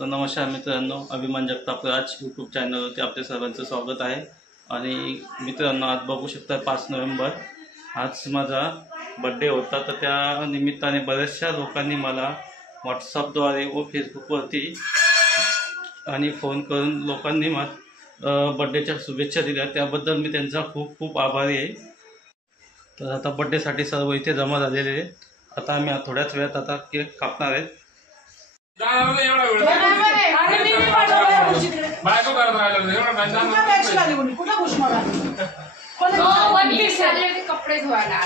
तर नमस्कार मित्रांनो, अभिमान जगताप राज यूट्यूब चॅनलवरती आपल्या सर्वांचं स्वागत आहे। आणि मित्रांनो, आज बघू शकता 5 नोव्हेंबर आज माझा बर्थडे होता। तर त्या निमित्ताने बऱ्याचशा लोकांनी मला व्हॉट्सअपद्वारे व फेसबुकवरती आणि फोन करून लोकांनी मला बर्थडेच्या शुभेच्छा दिल्या, त्याबद्दल मी त्यांचा खूप खूप आभारी आहे। तर आता बर्थडेसाठी सर्व इथे जमा झालेले आहेत। आता आम्ही थोड्याच वेळात आता केक कापणार आहेत। कपडे धुवायला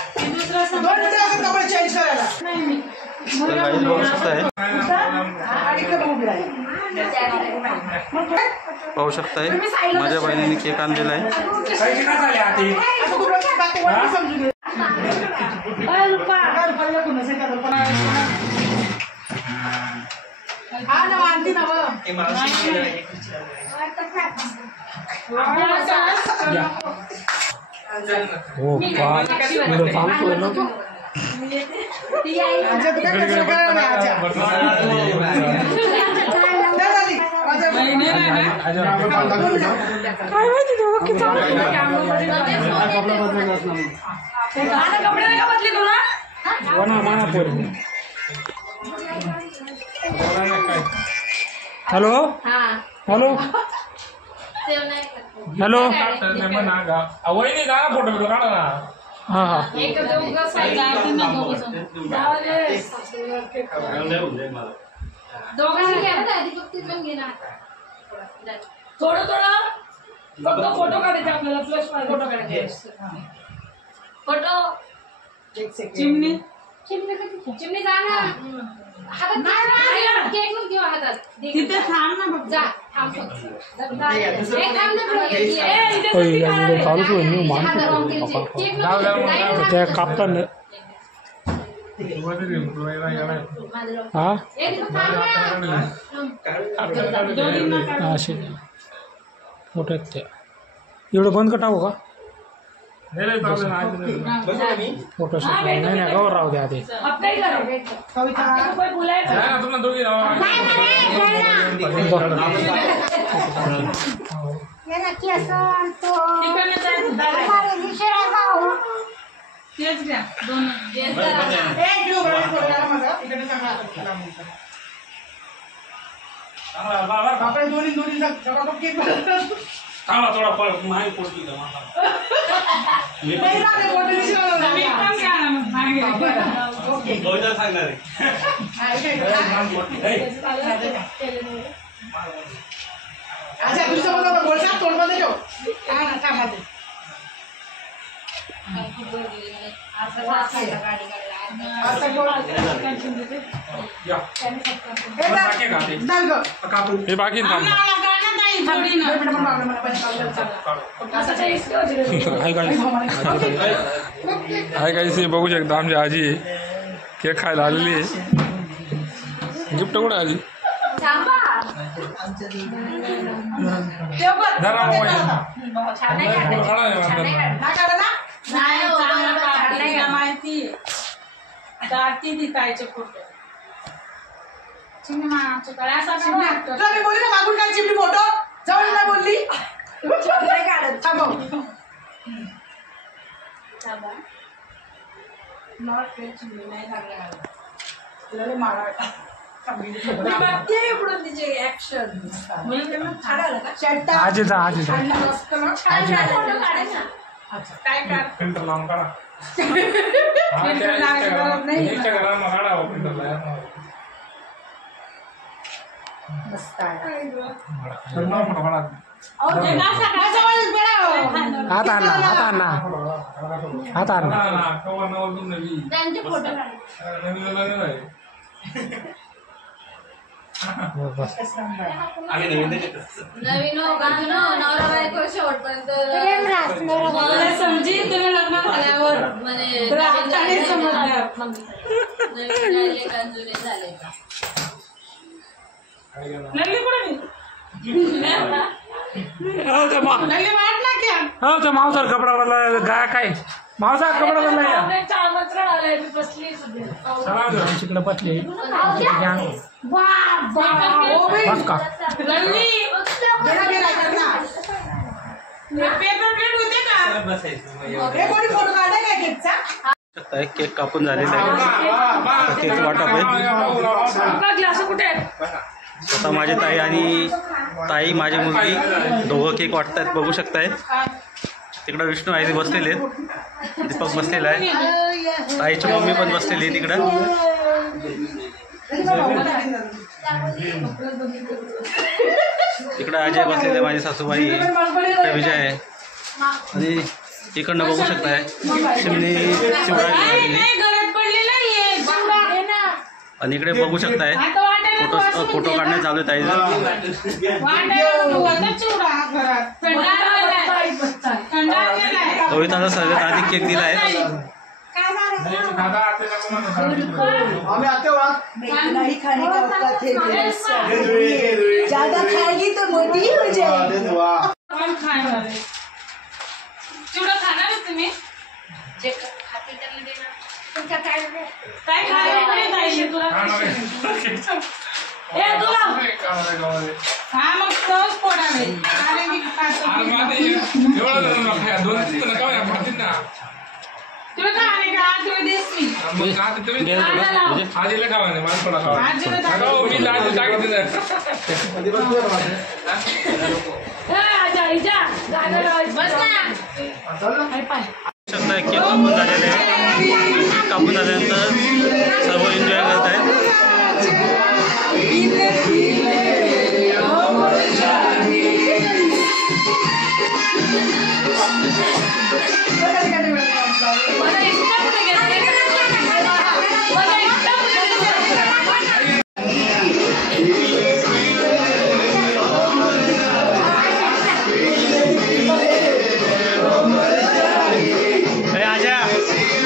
पाहू शकताय माझ्या बहिणीने केक आणलेला आहे। हेलो हेलो हेलो हाँ हाँ थोडं फक्त फोटो काढायचे आपल्याला, फ्लॅश फोटो काढायचे। फोटो चिमणी चिमणी जा ना हातात, नाही केक नको घेऊ हातात, तिथे थांब ना बघ, जा थांब चालूच होईल मी त्या कापताना असे मोठ्या त्या एवढं बंद का टाकू का फोटो नाही नाही गौर राहू द्या आधी। थोड़ा माही पोटी बाकी हाय काही बघू शकता आमची आजी केक खायला आलेली आहे। गिफ्ट कुठे आली फोटो जवळ नाही बोलली नवीन नवरा बायको शेवटपर्यंत समजी तुम्ही लग्न झाल्यावर मावसार कपडा गाय काय मावसा कपडा बदला या आपल्याचं आमंत्रण आलंय मी बसली सध्या तिकडे बसले बस का केक कापून झालेला आहे. केक वाटप आहे. ग्लास कुठे आहे? आता माझी ताई आणि माझी मुलगी दोघं केक वाटतात बघू शकताय. तिकडं विष्णू आई बसलेले आहेत, दीपक बसलेला आहे, ताईची मम्मी पण बसलेली आहे तिकडं. तिकडं अजय बसलेले, माझी सासूबाई विजय आहे. आणि इकडनं बघू शकताय चिमणी चिवडा आणि इकडे बघू शकताय फोटो काढणे चालू आहे ताईचं. कविताला सगळ्यात आधी केक दिला आहे. नहीं खाने का औकात है, ज्यादा खाएगी तो मोटी हो जाएगी. कौन खाएगा? चिवडा खाणार आहे तुम्ही? जे खातील त्यांना देणार. तुमच्या काय खायला नाही ताई तुला? ए तुला हा मग तोच पोडावे. अरे मी खातो. तुम्ही खाणे का? तुम्ही देस मी. आजीला खावा नाही, मला थोडा खावा. मी आजी टाकते ना. केक कापून झालेले आहे. कापून झाल्यानंतर सर्व एन्जॉय करत आहेत.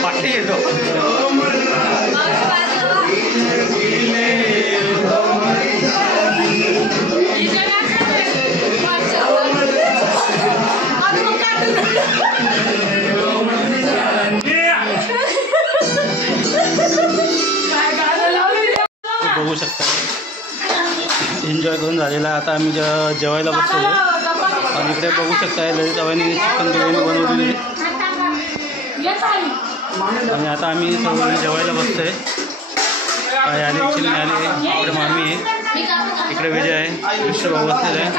पाठी येतो बघू शकता. एन्जॉय करून झालेला. आता आम्ही जेवायला बसतो आणि इकडे बघू शकता ललित अवानी चिकन बिर्याणी बनवलेली आणि आता आम्ही सर्व जेवायला बसतोय. काय आले चिमणी आले, इकडे मामी आहे, इकडे विजय आहे, विष्णूभाऊ बसलेला आहे,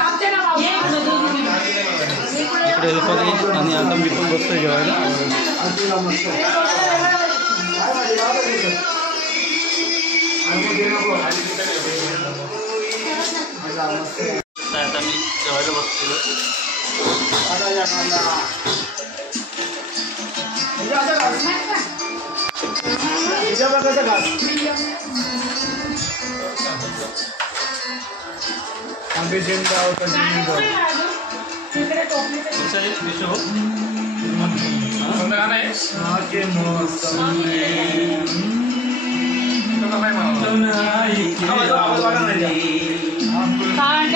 इकडे दीपक आहे आणि आता मी पण बसतोय जेवायला. आता मी जेवायला बसतो. काय